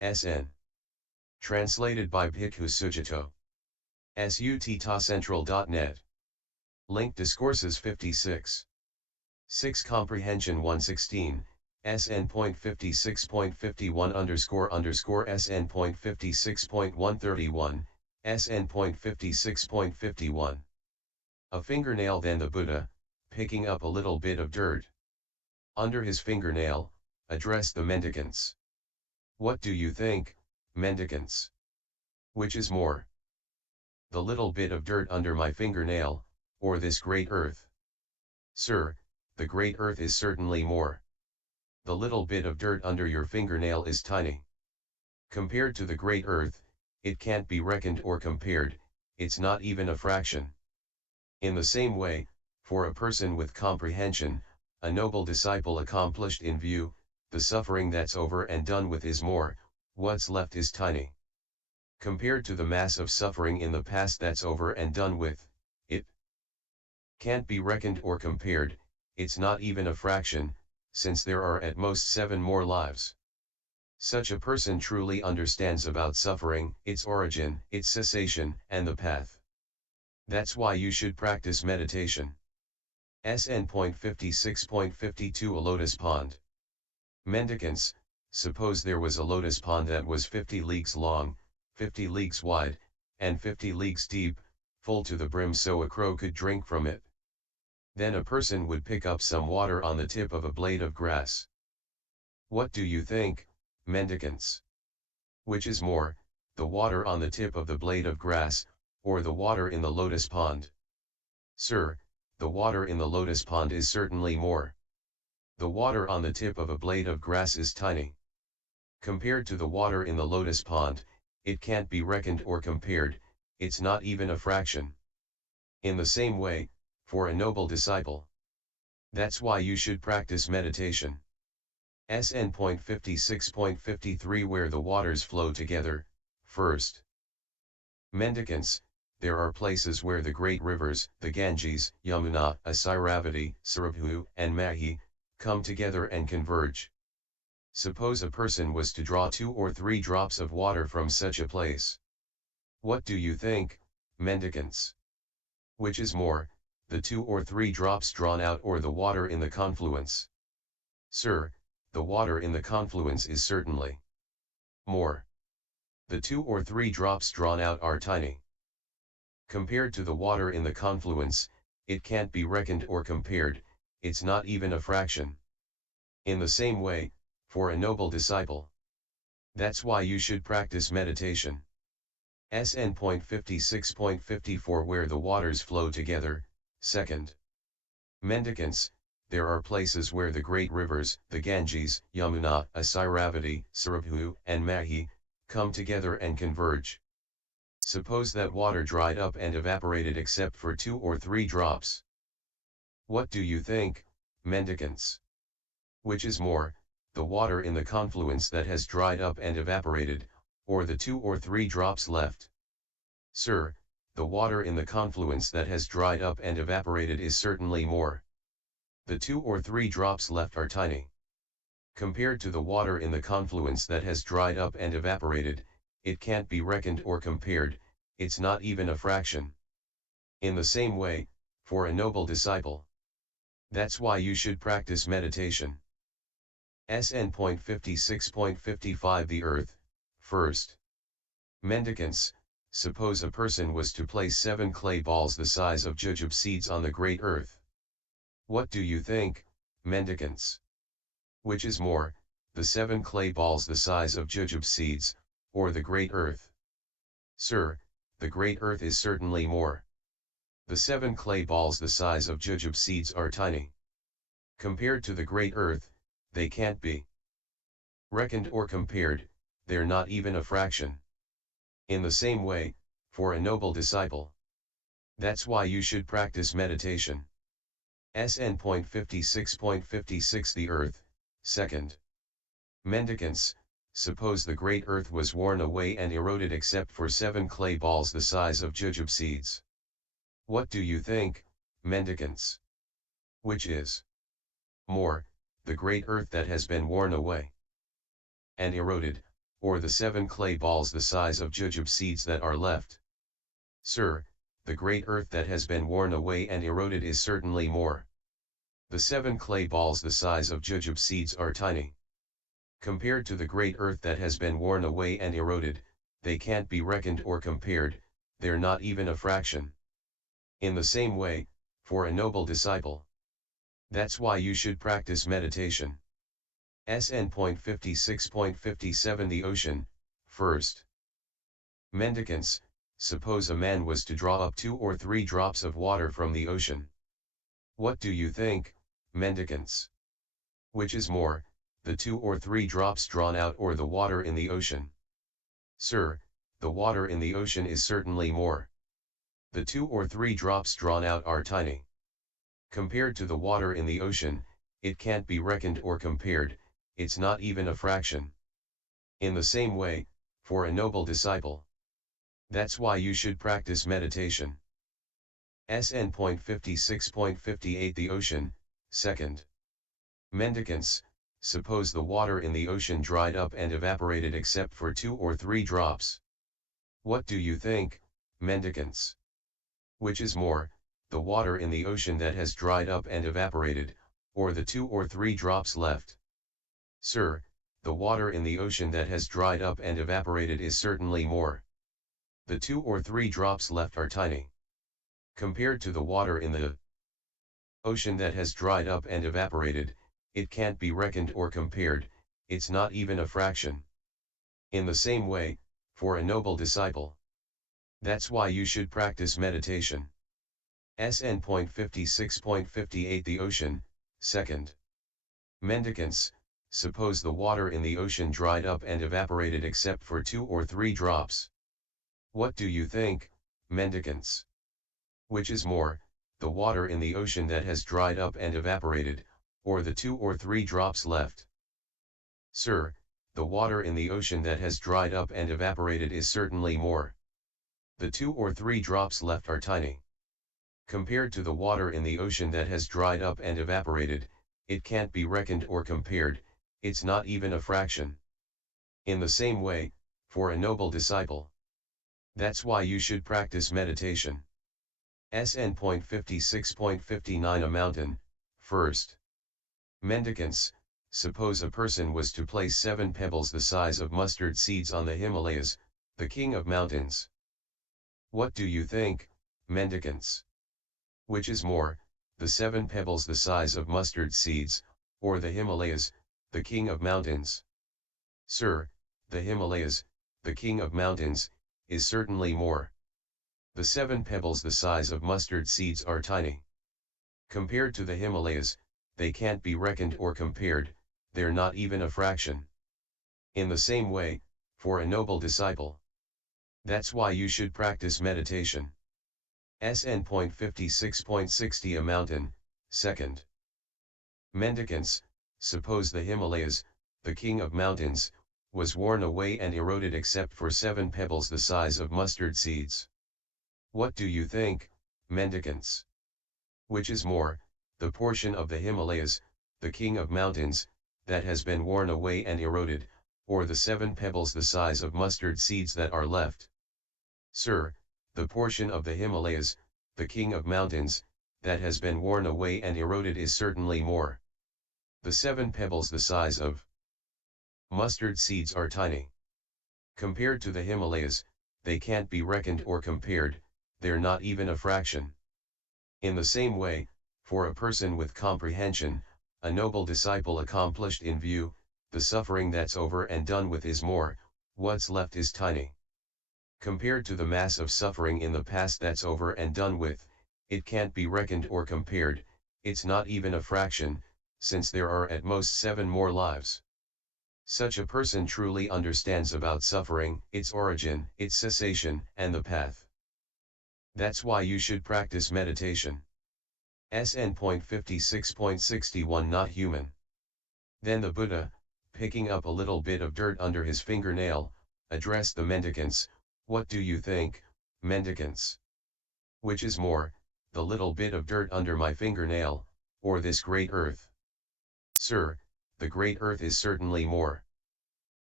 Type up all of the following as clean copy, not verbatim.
SN. Translated by Bhikkhu Sujato. SUTTACentral.net. Link Discourses 56. 6 Comprehension 116, SN.56.51 SN.56.131, SN.56.51. A fingernail. Then the Buddha, picking up a little bit of dirt under his fingernail, addressed the mendicants. What do you think, mendicants? Which is more? The little bit of dirt under my fingernail, or this great earth? Sir, the great earth is certainly more. The little bit of dirt under your fingernail is tiny. Compared to the great earth, it can't be reckoned or compared, it's not even a fraction. In the same way, for a person with comprehension, a noble disciple accomplished in view, the suffering that's over and done with is more, what's left is tiny. Compared to the mass of suffering in the past that's over and done with, it can't be reckoned or compared, it's not even a fraction, since there are at most 7 more lives. Such a person truly understands about suffering, its origin, its cessation, and the path. That's why you should practice meditation. SN.56.52 A lotus pond. Mendicants, suppose there was a lotus pond that was 50 leagues long, 50 leagues wide, and 50 leagues deep, full to the brim so a crow could drink from it. Then a person would pick up some water on the tip of a blade of grass. What do you think, mendicants? Which is more, the water on the tip of the blade of grass, or the water in the lotus pond? Sir, the water in the lotus pond is certainly more. The water on the tip of a blade of grass is tiny. Compared to the water in the lotus pond, it can't be reckoned or compared, it's not even a fraction. In the same way, for a noble disciple. That's why you should practice meditation. SN.56.53 Where the waters flow together, first. Mendicants, there are places where the great rivers, the Ganges, Yamuna, Asairavati, Sarabhu, and Mahi, come together and converge. Suppose a person was to draw 2 or 3 drops of water from such a place. What do you think, mendicants? Which is more, the 2 or 3 drops drawn out or the water in the confluence? Sir, the water in the confluence is certainly more. The 2 or 3 drops drawn out are tiny. Compared to the water in the confluence, it can't be reckoned or compared, it's not even a fraction. In the same way, for a noble disciple. That's why you should practice meditation. SN.56.54 Where the waters flow together, second. Mendicants, there are places where the great rivers, the Ganges, Yamuna, Asairavati, Sarabhu, and Mahi, come together and converge. Suppose that water dried up and evaporated except for 2 or 3 drops. What do you think, mendicants? Which is more, the water in the confluence that has dried up and evaporated, or the 2 or 3 drops left? Sir, the water in the confluence that has dried up and evaporated is certainly more. The 2 or 3 drops left are tiny. Compared to the water in the confluence that has dried up and evaporated, it can't be reckoned or compared, it's not even a fraction. In the same way, for a noble disciple. That's why you should practice meditation. SN.56.55 The earth, first. Mendicants, suppose a person was to place 7 clay balls the size of jujube seeds on the great earth. What do you think, mendicants? Which is more, the 7 clay balls the size of jujube seeds, or the great earth? Sir, the great earth is certainly more. The 7 clay balls the size of jujube seeds are tiny. Compared to the great earth, they can't be reckoned or compared, they're not even a fraction. In the same way, for a noble disciple. That's why you should practice meditation. SN.56.56 The earth, second. Mendicants, suppose the great earth was worn away and eroded except for 7 clay balls the size of jujube seeds. What do you think, mendicants? Which is more, the great earth that has been worn away and eroded, or the 7 clay balls the size of jujube seeds that are left? Sir, the great earth that has been worn away and eroded is certainly more. The 7 clay balls the size of jujube seeds are tiny. Compared to the great earth that has been worn away and eroded, they can't be reckoned or compared, they're not even a fraction. In the same way, for a noble disciple. That's why you should practice meditation. SN.56.57 The ocean, first. Mendicants, suppose a man was to draw up 2 or 3 drops of water from the ocean. What do you think, mendicants? Which is more, the 2 or 3 drops drawn out or the water in the ocean? Sir, the water in the ocean is certainly more. The 2 or 3 drops drawn out are tiny. Compared to the water in the ocean, it can't be reckoned or compared, it's not even a fraction. In the same way, for a noble disciple. That's why you should practice meditation. SN.56.58 The ocean, second. Mendicants, suppose the water in the ocean dried up and evaporated except for 2 or 3 drops. What do you think, mendicants? Which is more, the water in the ocean that has dried up and evaporated, or the 2 or 3 drops left? Sir, the water in the ocean that has dried up and evaporated is certainly more. The 2 or 3 drops left are tiny. Compared to the water in the ocean that has dried up and evaporated, it can't be reckoned or compared, it's not even a fraction. In the same way, for a noble disciple. That's why you should practice meditation. SN.56.58 The ocean, second. Mendicants, suppose the water in the ocean dried up and evaporated except for 2 or 3 drops. What do you think, mendicants? Which is more, the water in the ocean that has dried up and evaporated, or the 2 or 3 drops left? Sir, the water in the ocean that has dried up and evaporated is certainly more. The 2 or 3 drops left are tiny. Compared to the water in the ocean that has dried up and evaporated, it can't be reckoned or compared, it's not even a fraction. In the same way, for a noble disciple. That's why you should practice meditation. SN.56.59 A mountain, first. Mendicants, suppose a person was to place 7 pebbles the size of mustard seeds on the Himalayas, the king of mountains. What do you think, mendicants? Which is more, the 7 pebbles the size of mustard seeds, or the Himalayas, the king of mountains? Sir, the Himalayas, the king of mountains, is certainly more. The 7 pebbles the size of mustard seeds are tiny. Compared to the Himalayas, they can't be reckoned or compared, they're not even a fraction. In the same way, for a noble disciple. That's why you should practice meditation. SN.56.60 A mountain, second. Mendicants, suppose the Himalayas, the king of mountains, was worn away and eroded except for 7 pebbles the size of mustard seeds. What do you think, mendicants? Which is more, the portion of the Himalayas, the king of mountains, that has been worn away and eroded, or the 7 pebbles the size of mustard seeds that are left? Sir, the portion of the Himalayas, the king of mountains, that has been worn away and eroded is certainly more. The 7 pebbles the size of mustard seeds are tiny. Compared to the Himalayas, they can't be reckoned or compared, they're not even a fraction. In the same way, for a person with comprehension, a noble disciple accomplished in view, the suffering that's over and done with is more, what's left is tiny. Compared to the mass of suffering in the past that's over and done with, it can't be reckoned or compared, it's not even a fraction, since there are at most 7 more lives. Such a person truly understands about suffering, its origin, its cessation, and the path. That's why you should practice meditation. SN.56.61 Not human. Then the Buddha, picking up a little bit of dirt under his fingernail, addressed the mendicants. What do you think, mendicants? Which is more, the little bit of dirt under my fingernail, or this great earth? Sir, the great earth is certainly more.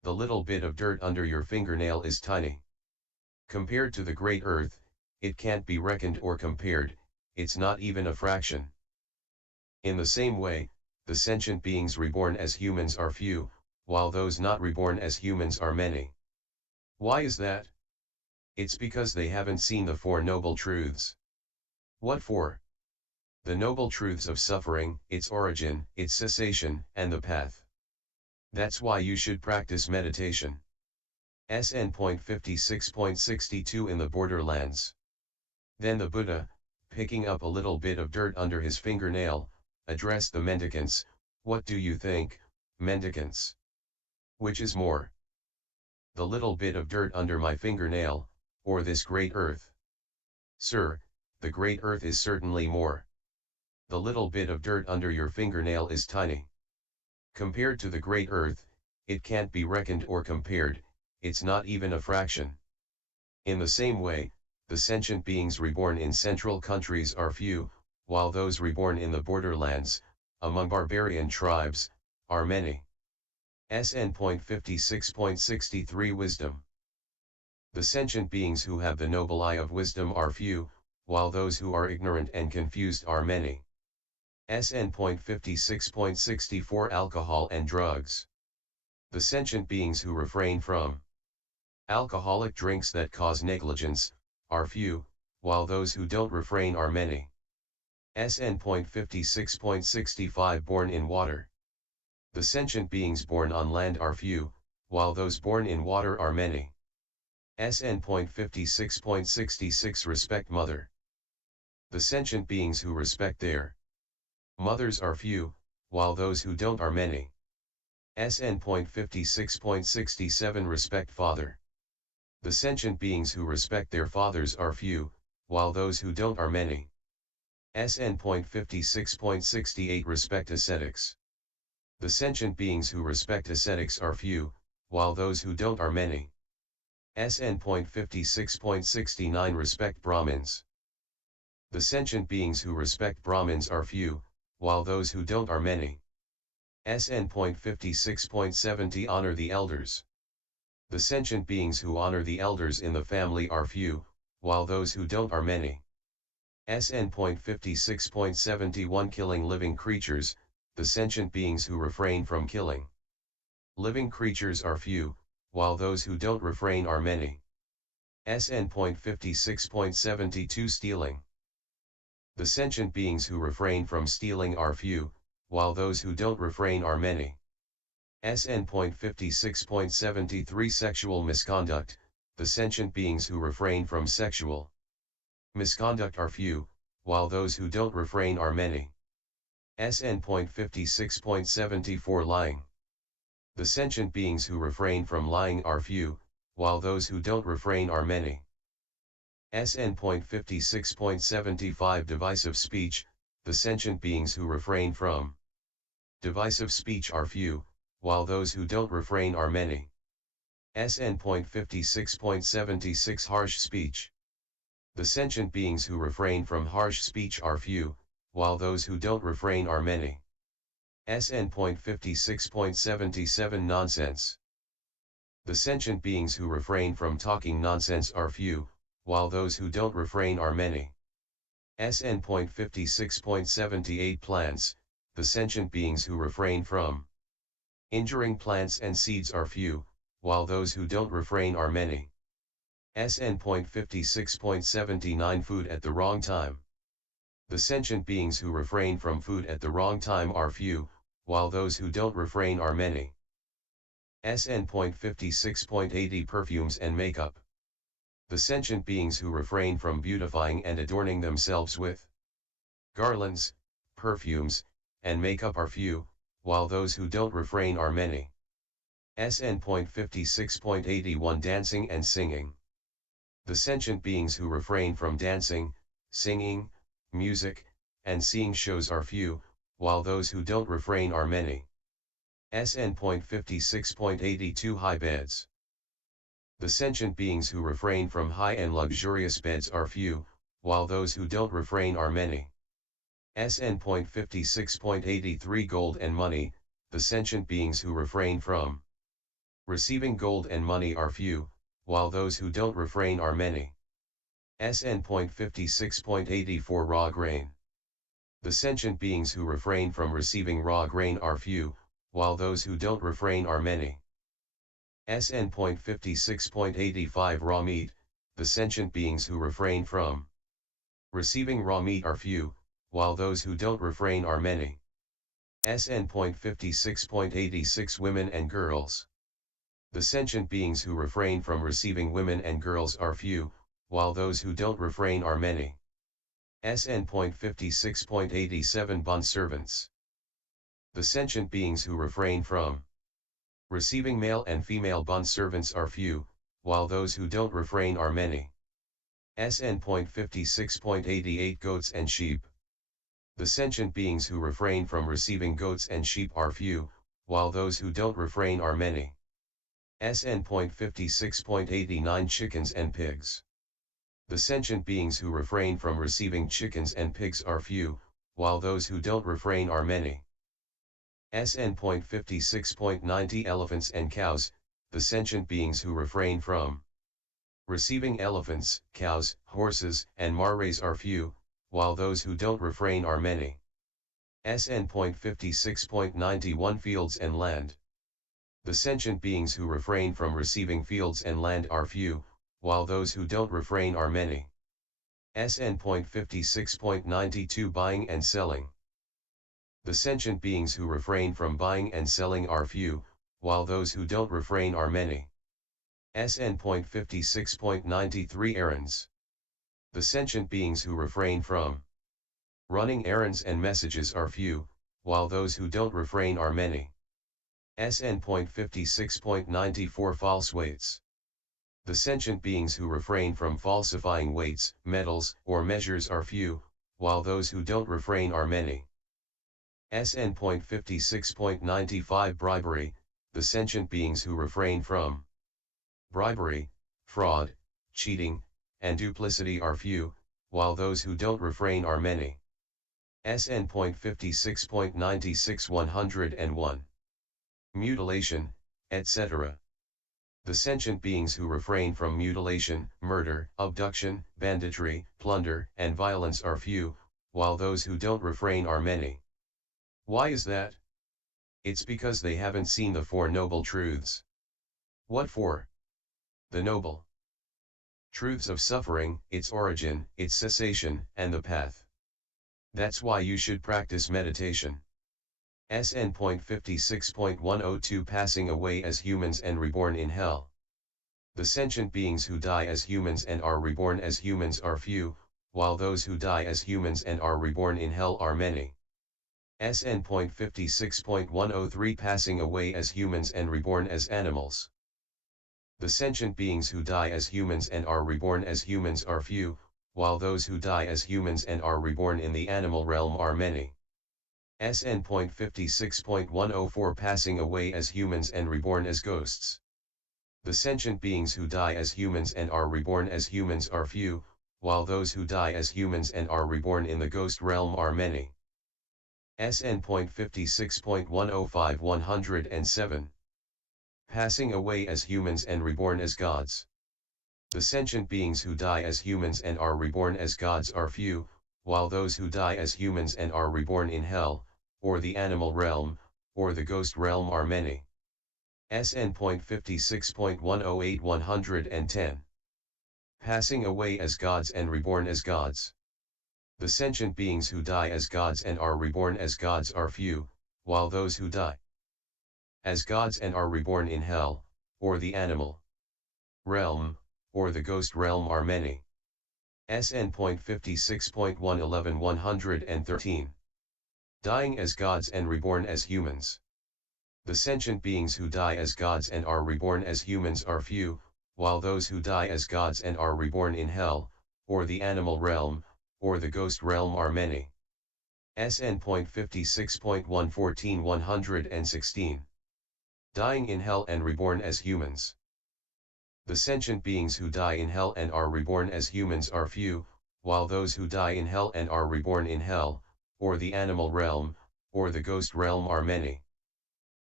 The little bit of dirt under your fingernail is tiny. Compared to the great earth, it can't be reckoned or compared, it's not even a fraction. In the same way, the sentient beings reborn as humans are few, while those not reborn as humans are many. Why is that? It's because they haven't seen the Four Noble Truths. What for? The Noble Truths of suffering, its origin, its cessation, and the path. That's why you should practice meditation. SN.56.62 in the borderlands. Then the Buddha, picking up a little bit of dirt under his fingernail, addressed the mendicants. What do you think, mendicants? Which is more? The little bit of dirt under my fingernail, or this great earth? Sir, the great earth is certainly more. The little bit of dirt under your fingernail is tiny. Compared to the great earth, it can't be reckoned or compared, it's not even a fraction. In the same way, the sentient beings reborn in central countries are few, while those reborn in the borderlands, among barbarian tribes, are many. SN.56.63 Wisdom. The sentient beings who have the noble eye of wisdom are few, while those who are ignorant and confused are many. SN.56.64 Alcohol and drugs. The sentient beings who refrain from alcoholic drinks that cause negligence are few, while those who don't refrain are many. SN.56.65 Born in water. The sentient beings born on land are few, while those born in water are many. SN.56.66 Respect mother. The sentient beings who respect their mothers are few, while those who don't are many. SN.56.67 Respect father. The sentient beings who respect their fathers are few, while those who don't are many. SN.56.68 Respect ascetics. The sentient beings who respect ascetics are few, while those who don't are many. SN.56.69 Respect Brahmins. The sentient beings who respect Brahmins are few, while those who don't are many. SN.56.70 Honor the elders. The sentient beings who honor the elders in the family are few, while those who don't are many. SN.56.71 Killing living creatures. The sentient beings who refrain from killing living creatures are few, while those who don't refrain are many. SN.56.72 Stealing. The sentient beings who refrain from stealing are few, while those who don't refrain are many. SN.56.73 Sexual misconduct. The sentient beings who refrain from sexual misconduct are few, while those who don't refrain are many. SN.56.74 Lying. The sentient beings who refrain from lying are few, while those who don't refrain are many. SN.56.75 Divisive speech. The sentient beings who refrain from divisive speech are few, while those who don't refrain are many. SN.56.76 Harsh speech. The sentient beings who refrain from harsh speech are few, while those who don't refrain are many. SN.56.77 Nonsense. The sentient beings who refrain from talking nonsense are few, while those who don't refrain are many. SN.56.78 Plants. The sentient beings who refrain from injuring plants and seeds are few, while those who don't refrain are many. SN.56.79 Food at the wrong time. The sentient beings who refrain from food at the wrong time are few, while those who don't refrain are many. SN.56.80 Perfumes and makeup. The sentient beings who refrain from beautifying and adorning themselves with garlands, perfumes, and makeup are few, while those who don't refrain are many. SN.56.81 Dancing and singing. The sentient beings who refrain from dancing, singing, music, and seeing shows are few, while those who don't refrain are many. SN.56.82 High beds. The sentient beings who refrain from high and luxurious beds are few, while those who don't refrain are many. SN.56.83 Gold and money. The sentient beings who refrain from Receiving gold and money are few, while those who don't refrain are many. SN.56.84 Raw grain. The sentient beings who refrain from receiving raw grain are few, while those who don't refrain are many. SN.56.85 Raw meat. The sentient beings who refrain from receiving raw meat are few, while those who don't refrain are many. SN.56.86 Women and girls. The sentient beings who refrain from receiving women and girls are few, while those who don't refrain are many. SN.56.87 Bond servants. The sentient beings who refrain from receiving male and female bond servants are few, while those who don't refrain are many. SN.56.88 Goats and sheep. The sentient beings who refrain from receiving goats and sheep are few, while those who don't refrain are many. SN.56.89 Chickens and pigs. The sentient beings who refrain from receiving chickens and pigs are few, while those who don't refrain are many. SN.56.90 Elephants and cows. The sentient beings who refrain from receiving elephants, cows, horses, and marais are few, while those who don't refrain are many. SN.56.91 Fields and land. The sentient beings who refrain from receiving fields and land are few, while those who don't refrain are many. SN.56.92 Buying and selling. The sentient beings who refrain from buying and selling are few, while those who don't refrain are many. SN.56.93 Errands. The sentient beings who refrain from running errands and messages are few, while those who don't refrain are many. SN.56.94 False weights. The sentient beings who refrain from falsifying weights, metals, or measures are few, while those who don't refrain are many. SN.56.95 Bribery. The sentient beings who refrain from bribery, fraud, cheating, and duplicity are few, while those who don't refrain are many. SN.56.96 101. Mutilation, etc. The sentient beings who refrain from mutilation, murder, abduction, banditry, plunder, and violence are few, while those who don't refrain are many. Why is that? It's because they haven't seen the Four Noble Truths. What for? The Noble Truths of suffering, its origin, its cessation, and the path. That's why you should practice meditation. SN.56.102 Passing away as humans and reborn in hell. The sentient beings who die as humans and are reborn as humans are few, while those who die as humans and are reborn in hell are many. SN.56.103 Passing away as humans and reborn as animals. The sentient beings who die as humans and are reborn as humans are few, while those who die as humans and are reborn in the animal realm are many. SN.56.104 Passing away as humans and reborn as ghosts. The sentient beings who die as humans and are reborn as humans are few, while those who die as humans and are reborn in the ghost realm are many. SN.56.105 107. Passing away as humans and reborn as gods. The sentient beings who die as humans and are reborn as gods are few, while those who die as humans and are reborn in hell, or the animal realm, or the ghost realm are many. SN.56.108 110. Passing away as gods and reborn as gods. The sentient beings who die as gods and are reborn as gods are few, while those who die as gods and are reborn in hell, or the animal realm, or the ghost realm are many. SN.56.111 113. Dying as gods and reborn as humans. The sentient beings who die as gods and are reborn as humans are few, while those who die as gods and are reborn in hell, or the animal realm, or the ghost realm are many. SN.56.114 116. Dying in hell and reborn as humans. The sentient beings who die in hell and are reborn as humans are few, while those who die in hell and are reborn in hell, or the animal realm, or the ghost realm are many.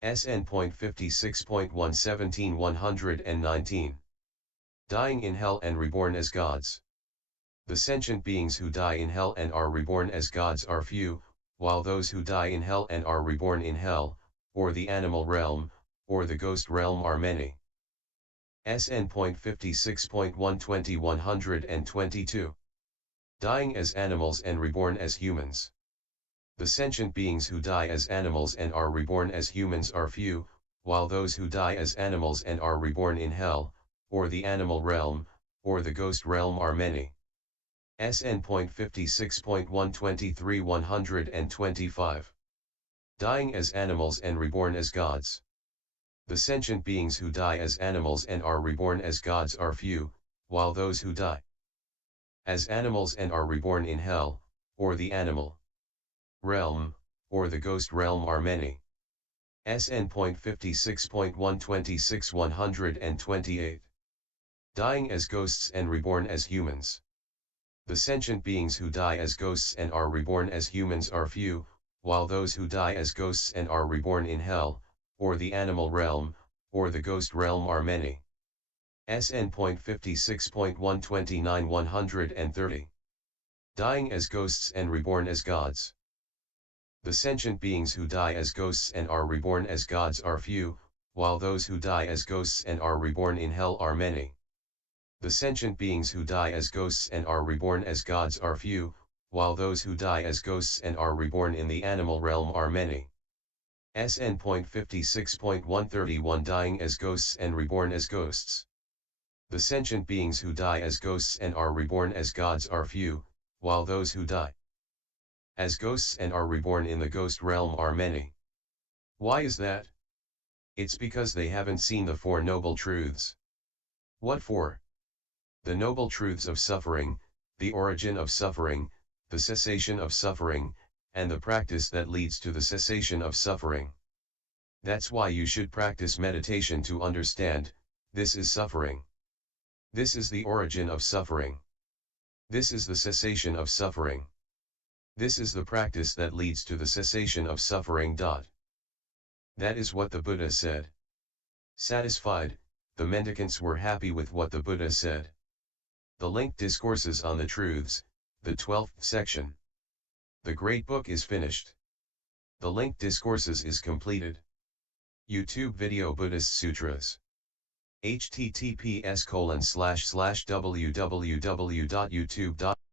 SN.56.1 17-119. Dying in hell and reborn as gods. The sentient beings who die in hell and are reborn as gods are few, while those who die in hell and are reborn in hell, or the animal realm, or the ghost realm are many. SN.56.120-122. Dying as animals and reborn as humans. The sentient beings who die as animals and are reborn as humans are few, while those who die as animals and are reborn in hell, or the animal realm, or the ghost realm are many. SN.56.123-125. Dying as animals and reborn as gods. The sentient beings who die as animals and are reborn as gods are few, while those who die as animals and are reborn in hell, or the animal realm, or the ghost realm are many. SN.56.126-128. Dying as ghosts and reborn as humans. The sentient beings who die as ghosts and are reborn as humans are few, while those who die as ghosts and are reborn in hell, or the animal realm, or the ghost realm are many. SN.56.129-130. Dying as ghosts and reborn as gods. The sentient beings who die as ghosts and are reborn as gods are few, while those who die as ghosts and are reborn in hell are many. The sentient beings who die as ghosts and are reborn as gods are few, while those who die as ghosts and are reborn in the animal realm are many. SN.56.131. Dying as ghosts and reborn as ghosts. The sentient beings who die as ghosts and are reborn as gods are few, while those who die as ghosts and are reborn in the ghost realm are many. Why is that? It's because they haven't seen the Four Noble Truths. What for? The Noble Truths of suffering, the origin of suffering, the cessation of suffering, and the practice that leads to the cessation of suffering. That's why you should practice meditation to understand, this is suffering. This is the origin of suffering. This is the cessation of suffering. This is the practice that leads to the cessation of suffering. That is what the Buddha said. Satisfied, the mendicants were happy with what the Buddha said. The linked Discourses on the Truths, the 12th section. The great book is finished. The linked Discourses is completed. YouTube video Buddhist Sutras. https://www.youtube.com